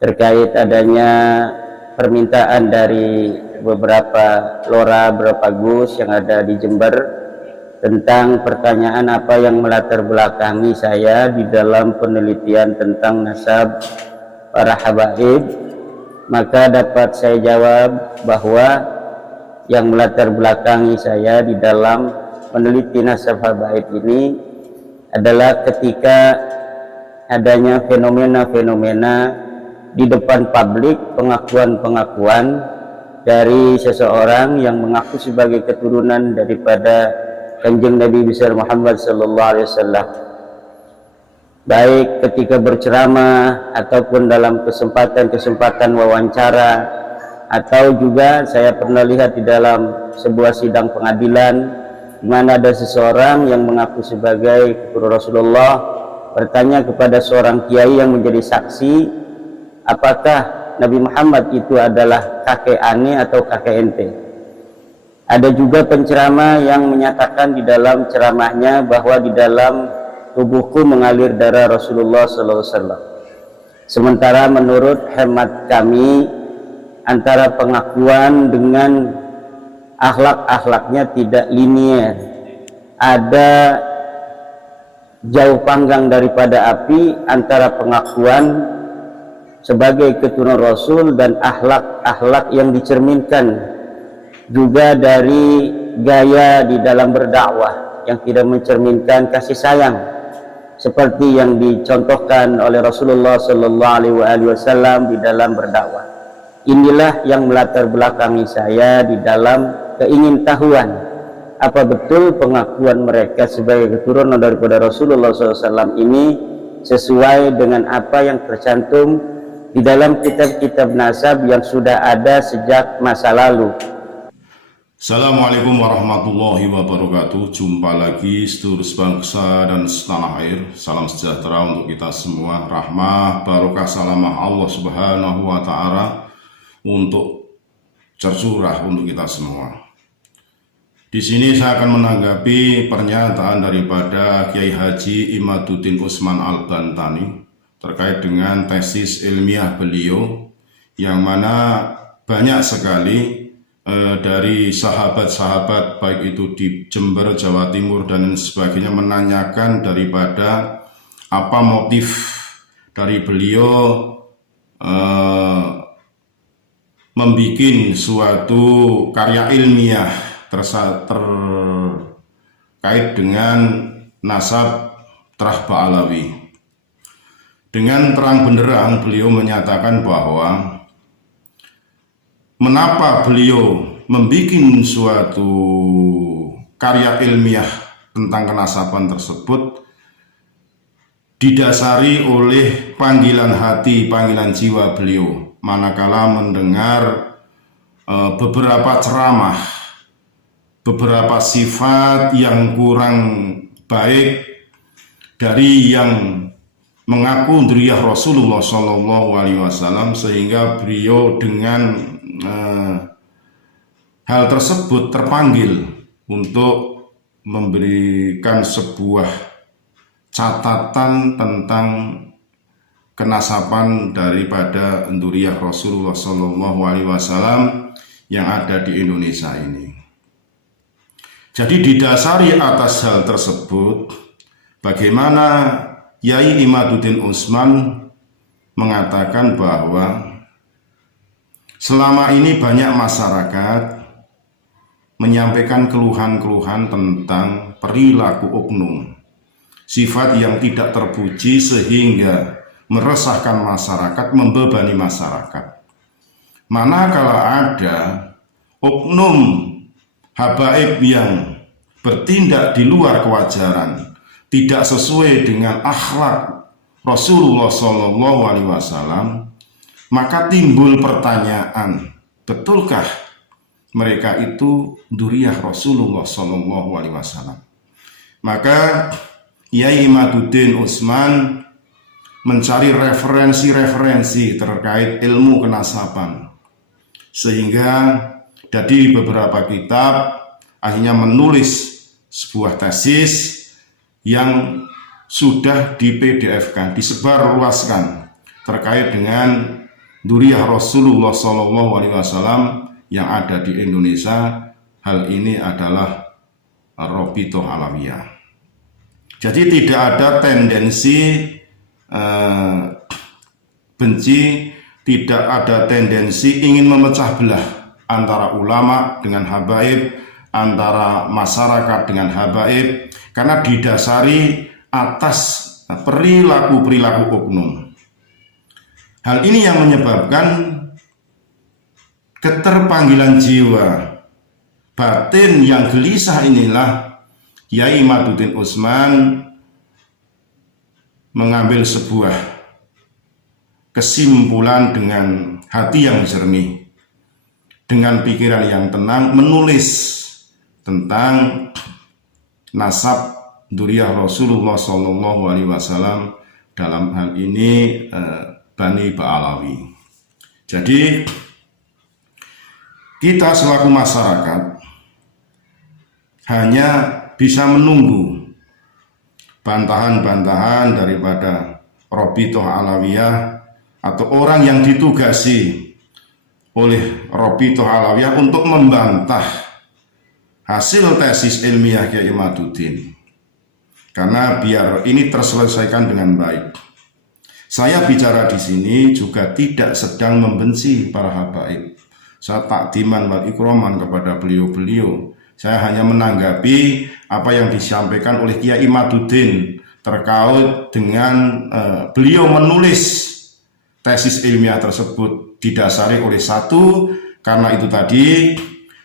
terkait adanya permintaan dari beberapa lora, beberapa gus yang ada di Jember tentang pertanyaan apa yang melatar belakangi saya di dalam penelitian tentang nasab para habaib. Maka dapat saya jawab bahwa yang melatar belakangi saya di dalam meneliti nasab habaib ini adalah ketika adanya fenomena-fenomena di depan publik, pengakuan-pengakuan dari seseorang yang mengaku sebagai keturunan daripada Kanjeng Nabi besar Muhammad sallallahu alaihi wasallam, baik ketika berceramah ataupun dalam kesempatan-kesempatan wawancara, atau juga saya pernah lihat di dalam sebuah sidang pengadilan di mana ada seseorang yang mengaku sebagai keturunan Rasulullah bertanya kepada seorang kiai yang menjadi saksi, apakah Nabi Muhammad itu adalah kakek ane atau kakek ente. Ada juga penceramah yang menyatakan di dalam ceramahnya bahwa di dalam tubuhku mengalir darah Rasulullah SAW. Sementara menurut hemat kami, antara pengakuan dengan akhlak-akhlaknya tidak linier. Ada jauh panggang daripada api antara pengakuan sebagai keturunan Rasul dan akhlak-akhlak yang dicerminkan juga dari gaya di dalam berdakwah yang tidak mencerminkan kasih sayang seperti yang dicontohkan oleh Rasulullah Sallallahu Alaihi Wasallam di dalam berdakwah. Inilah yang melatar belakangi saya di dalam keingintahuan apa betul pengakuan mereka sebagai keturunan daripada Rasulullah SAW ini sesuai dengan apa yang tercantum di dalam kitab-kitab nasab yang sudah ada sejak masa lalu. Assalamualaikum warahmatullahi wabarakatuh. Jumpa lagi sedulur bangsa dan setanah air. Salam sejahtera untuk kita semua. Rahmah, barokah, salamah Allah subhanahu wa ta'ala untuk tercurah untuk kita semua. Di sini saya akan menanggapi pernyataan daripada Kiai Haji Imaduddin Utsman Al-Bantani terkait dengan tesis ilmiah beliau, yang mana banyak sekali dari sahabat-sahabat baik itu di Jember, Jawa Timur dan sebagainya menanyakan daripada apa motif dari beliau membuat suatu karya ilmiah terkait dengan nasab Trah Ba'alawi. Dengan terang benderang beliau menyatakan bahwa mengapa beliau membuat suatu karya ilmiah tentang kenasaban tersebut didasari oleh panggilan hati, panggilan jiwa beliau manakala mendengar beberapa ceramah, beberapa sifat yang kurang baik dari yang mengaku dzurriyyah Rasulullah SAW, sehingga beliau dengan hal tersebut terpanggil untuk memberikan sebuah catatan tentang kenasaban daripada dzurriyyah Rasulullah SAW yang ada di Indonesia ini. Jadi didasari atas hal tersebut, bagaimana Yai Imaduddin Utsman mengatakan bahwa selama ini banyak masyarakat menyampaikan keluhan-keluhan tentang perilaku oknum, sifat yang tidak terpuji sehingga meresahkan masyarakat, membebani masyarakat. Manakala ada oknum habaib yang bertindak di luar kewajaran, tidak sesuai dengan akhlak Rasulullah SAW, maka timbul pertanyaan, betulkah mereka itu dzurriyyah Rasulullah SAW? Maka Yai Imaduddin Utsman mencari referensi-referensi terkait ilmu kenasaban, sehingga dari beberapa kitab akhirnya menulis sebuah tesis yang sudah di PDF-kan, disebarluaskan terkait dengan Dzurriyyah Rasulullah Shallallahu Alaihi Wasallam yang ada di Indonesia. Hal ini adalah Rabithah Alawiyah. Jadi tidak ada tendensi benci, tidak ada tendensi ingin memecah belah antara ulama dengan habaib, antara masyarakat dengan habaib, karena didasari atas perilaku-perilaku oknum. Hal ini yang menyebabkan keterpanggilan jiwa batin yang gelisah inilah Kiai Imaduddin Utsman mengambil sebuah kesimpulan dengan hati yang jernih, dengan pikiran yang tenang, menulis tentang nasab dzurriyyah Rasulullah Shallallahu Alaihi Wasallam, dalam hal ini Bani Ba'alawi. Jadi kita selaku masyarakat hanya bisa menunggu bantahan-bantahan daripada Rabithah Alawiyah atau orang yang ditugasi oleh Rabithah Alawiyah untuk membantah hasil tesis ilmiah Kiai Imaduddin, karena biar ini terselesaikan dengan baik. Saya bicara di sini juga tidak sedang membenci para habaib. Saya takdiman wal ikroman kepada beliau-beliau. Saya hanya menanggapi apa yang disampaikan oleh Kiai Imaduddin terkait dengan beliau menulis tesis ilmiah tersebut didasari oleh satu, karena itu tadi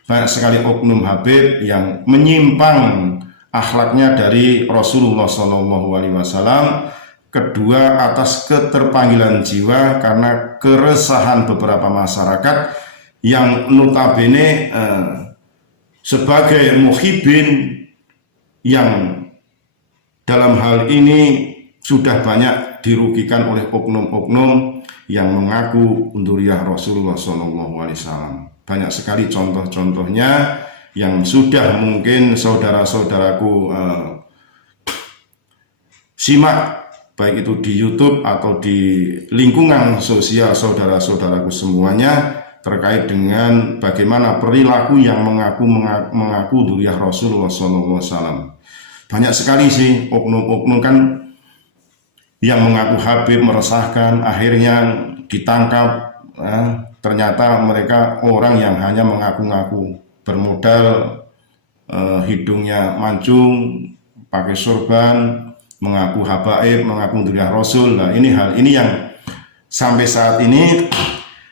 banyak sekali oknum habib yang menyimpang akhlaknya dari Rasulullah SAW. Kedua, atas keterpanggilan jiwa karena keresahan beberapa masyarakat yang notabene sebagai muhibin yang dalam hal ini sudah banyak dirugikan oleh oknum-oknum yang mengaku dzurriyyah Rasulullah SAW. Banyak sekali contoh-contohnya yang sudah mungkin saudara-saudaraku simak, baik itu di YouTube atau di lingkungan sosial saudara-saudaraku semuanya, terkait dengan bagaimana perilaku yang mengaku dzurriyyah Rasulullah SAW. Banyak sekali sih oknum-oknum kan yang mengaku habib, meresahkan, akhirnya ditangkap. Ternyata mereka orang yang hanya mengaku-ngaku, bermodal hidungnya mancung, pakai sorban, mengaku habaib, mengaku dzurriyyah Rasul. Nah, ini hal ini yang sampai saat ini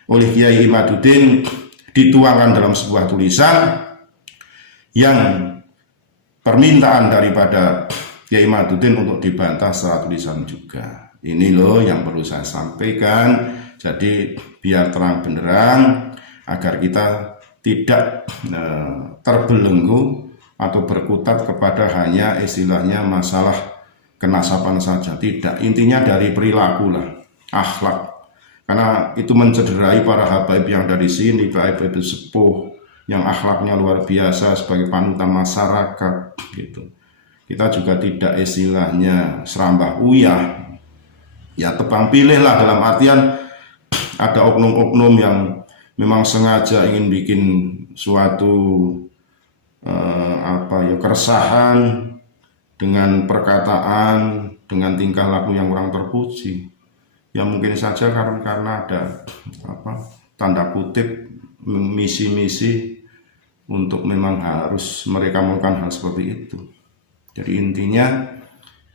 oleh Kiai Imaduddin dituangkan dalam sebuah tulisan yang permintaan daripada Kiai Imaduddin untuk dibantah secara tulisan juga. Ini loh yang perlu saya sampaikan. Jadi biar terang benderang agar kita tidak terbelenggu atau berkutat kepada hanya istilahnya masalah kenasaban saja. Tidak, intinya dari perilaku lah, akhlak. Karena itu mencederai para habaib yang dari sini, habaib sepuh yang akhlaknya luar biasa sebagai panutan masyarakat gitu. Kita juga tidak istilahnya serambah uyah, ya tebang pilih lah, dalam artian ada oknum-oknum yang memang sengaja ingin bikin suatu keresahan dengan perkataan, dengan tingkah laku yang kurang terpuji. Ya mungkin saja karena ada tanda kutip misi-misi untuk memang harus mereka melakukan hal seperti itu. Jadi intinya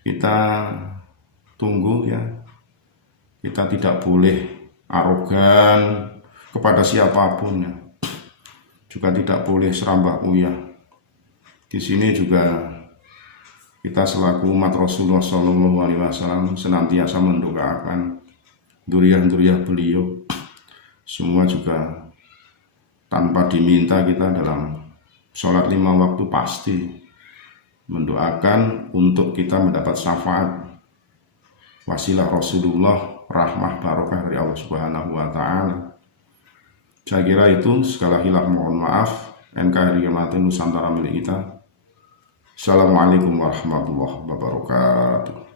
kita tunggu ya, kita tidak boleh arogan kepada siapapun ya, juga tidak boleh serambah uyah. Di sini juga kita selaku umat Rasulullah SAW senantiasa mendoakan dzurriyyah beliau semua, juga tanpa diminta kita dalam sholat 5 waktu pasti mendoakan untuk kita mendapat syafaat wasilah Rasulullah, rahmah barokah dari Allah Subhanahu wa Ta'ala. Saya kira itu, segala hilaf mohon maaf. NKRI Nusantara milik kita. Assalamualaikum warahmatullahi wabarakatuh.